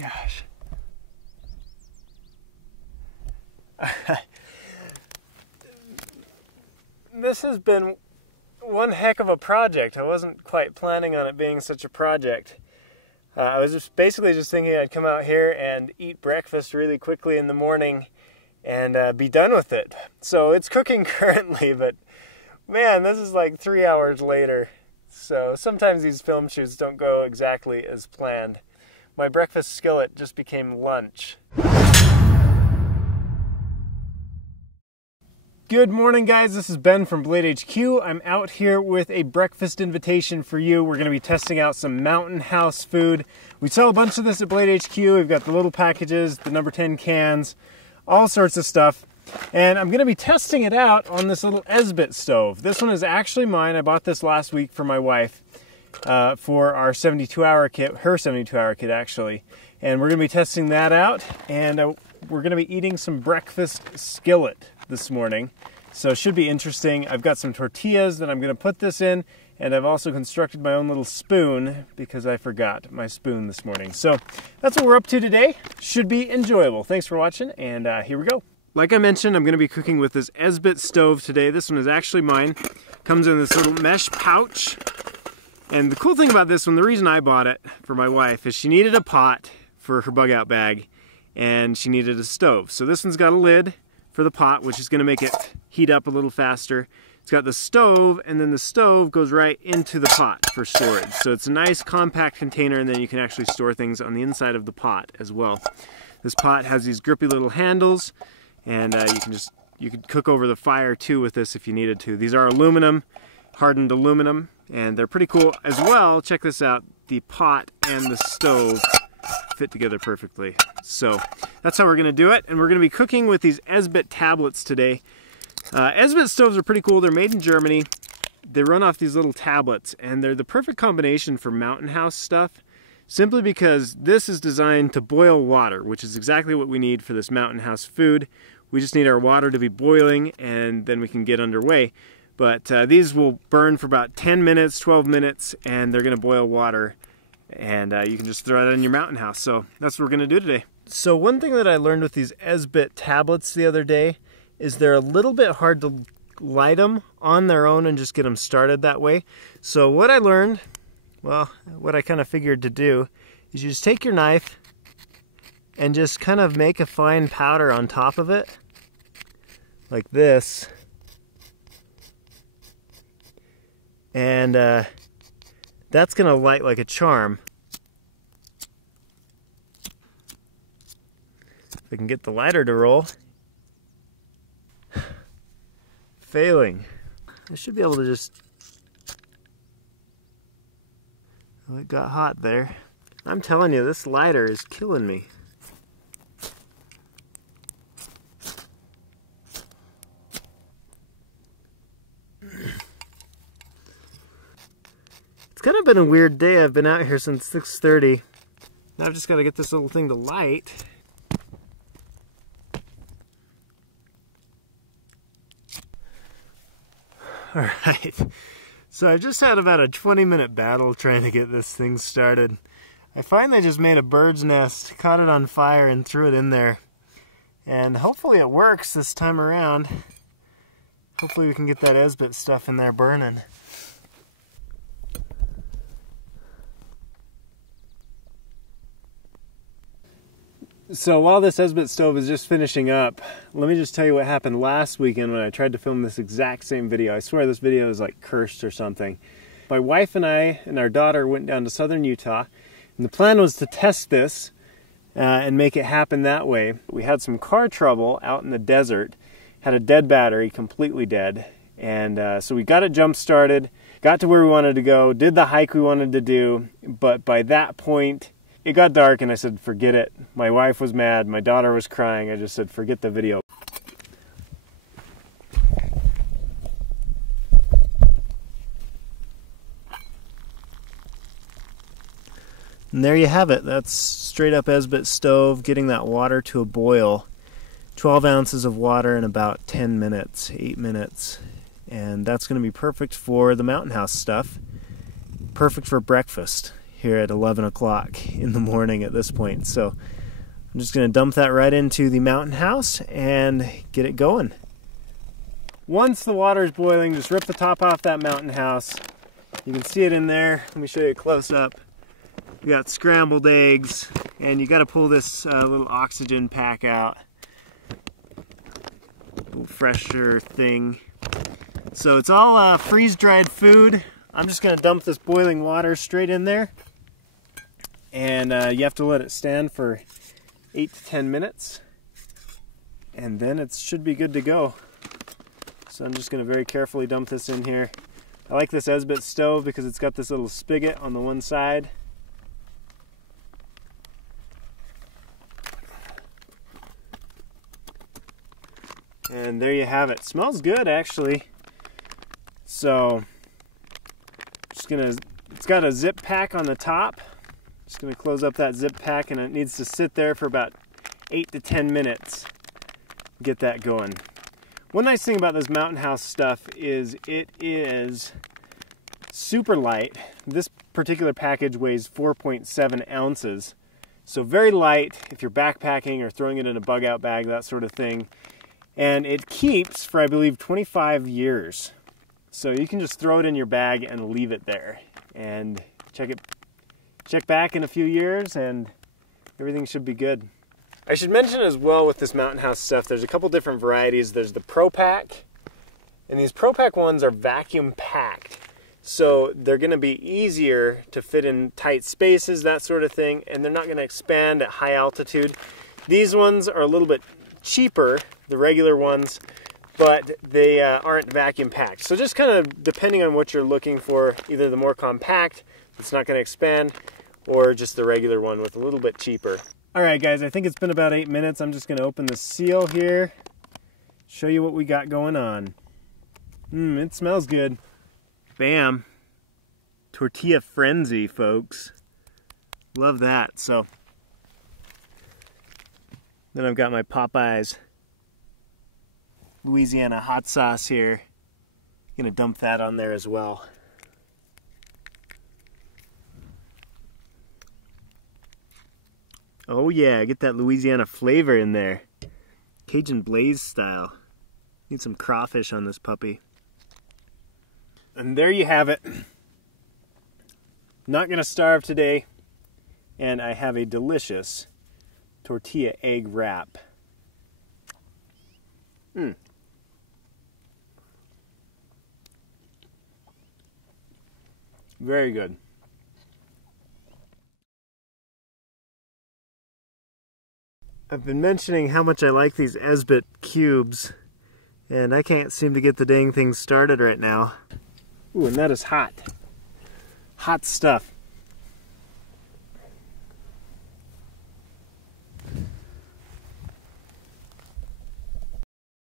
Gosh. This has been one heck of a project. I wasn't quite planning on it being such a project. I was just basically thinking I'd come out here and eat breakfast really quickly in the morning and be done with it. So it's cooking currently, but man, this is like 3 hours later. So sometimes these film shoots don't go exactly as planned. My breakfast skillet just became lunch. Good morning, guys. This is Ben from Blade HQ. I'm out here with a breakfast invitation for you. We're going to be testing out some Mountain House food. We sell a bunch of this at Blade HQ. We've got the little packages, the number 10 cans, all sorts of stuff. And I'm going to be testing it out on this little Esbit stove. This one is actually mine. I bought this last week for my wife for our 72-hour kit, her 72-hour kit actually. And we're going to be testing that out, and we're going to be eating some breakfast skillet this morning. So it should be interesting. I've got some tortillas that I'm going to put this in, and I've also constructed my own little spoon because I forgot my spoon this morning. So that's what we're up to today. Should be enjoyable. Thanks for watching, and here we go. Like I mentioned, I'm going to be cooking with this Esbit stove today. This one is actually mine. Comes in this little mesh pouch. And the cool thing about this one, the reason I bought it for my wife, is she needed a pot for her bug out bag, and she needed a stove. So this one's got a lid for the pot, which is going to make it heat up a little faster. It's got the stove, and then the stove goes right into the pot for storage. So it's a nice compact container, and then you can actually store things on the inside of the pot as well. This pot has these grippy little handles, and you could cook over the fire too with this if you needed to. These are aluminum, hardened aluminum, and they're pretty cool as well. Check this out. The pot and the stove fit together perfectly. So that's how we're going to do it, and we're going to be cooking with these Esbit tablets today. Esbit stoves are pretty cool. They're made in Germany. They run off these little tablets, and they're the perfect combination for Mountain House stuff, simply because this is designed to boil water, which is exactly what we need for this Mountain House food. We just need our water to be boiling, and then we can get underway. But these will burn for about 10 minutes, 12 minutes, and they're going to boil water. And you can just throw it in your Mountain House. So that's what we're going to do today. So one thing that I learned with these Esbit tablets the other day is they're a little bit hard to light them on their own and just get them started that way. So what I learned, well, what I kind of figured to do is you just take your knife and just kind of make a fine powder on top of it, like this. And that's going to light like a charm. If I can get the lighter to roll. Failing. I should be able to just... Oh, it got hot there. I'm telling you, this lighter is killing me. It's kind of been a weird day. I've been out here since 6:30. Now I've just got to get this little thing to light. Alright, so I just had about a 20-minute battle trying to get this thing started. I finally just made a bird's nest, caught it on fire, and threw it in there. And hopefully it works this time around. Hopefully we can get that Esbit stuff in there burning. So while this Esbit stove is just finishing up, let me just tell you what happened last weekend when I tried to film this exact same video. I swear this video is like cursed or something. My wife and I and our daughter went down to southern Utah, and the plan was to test this and make it happen that way. We had some car trouble out in the desert, had a dead battery, completely dead, and so we got it jump started, got to where we wanted to go, did the hike we wanted to do, but by that point it got dark and I said, forget it. My wife was mad, my daughter was crying, I just said, forget the video. And there you have it. That's straight up Esbit stove, getting that water to a boil. 12 ounces of water in about 10 minutes, 8 minutes. And that's going to be perfect for the Mountain House stuff. Perfect for breakfast. here at 11 o'clock in the morning at this point. So I'm just going to dump that right into the mountain house and get it going. Once the water is boiling, just rip the top off that mountain house. You can see it in there. Let me show you a close up. We got scrambled eggs, and you got to pull this little oxygen pack out. Little fresher thing. So it's all freeze-dried food. I'm just going to dump this boiling water straight in there, and you have to let it stand for 8 to 10 minutes, and then it should be good to go. So I'm just going to very carefully dump this in here. I like this Esbit stove because it's got this little spigot on the one side. And there you have it. Smells good, actually. So it's got a zip pack on the top. Just gonna close up that zip pack, and it needs to sit there for about 8 to 10 minutes. Get that going. One nice thing about this mountain house stuff is it is super light. This particular package weighs 4.7 ounces. So very light if you're backpacking or throwing it in a bug out bag, that sort of thing. And it keeps for, I believe, 25 years. So you can just throw it in your bag and leave it there, and check back in a few years, and everything should be good. I should mention as well with this mountain house stuff, there's a couple different varieties. There's the Pro Pack, and these Pro Pack ones are vacuum packed. So they're going to be easier to fit in tight spaces, that sort of thing, and they're not going to expand at high altitude. These ones are a little bit cheaper, the regular ones, but they aren't vacuum packed. So just kind of depending on what you're looking for, either the more compact, it's not going to expand, or just the regular one with a little bit cheaper. All right, guys, I think it's been about 8 minutes. I'm just going to open the seal here, show you what we got going on. It smells good. Bam. Tortilla frenzy, folks. Love that. So then I've got my Popeyes Louisiana hot sauce here. Gonna dump that on there as well. Oh yeah, get that Louisiana flavor in there. Cajun Blaze style. Need some crawfish on this puppy. And there you have it. Not gonna starve today, and I have a delicious tortilla egg wrap. Very good. I've been mentioning how much I like these Esbit cubes, and I can't seem to get the dang thing started right now. Ooh, and that is hot. Hot stuff.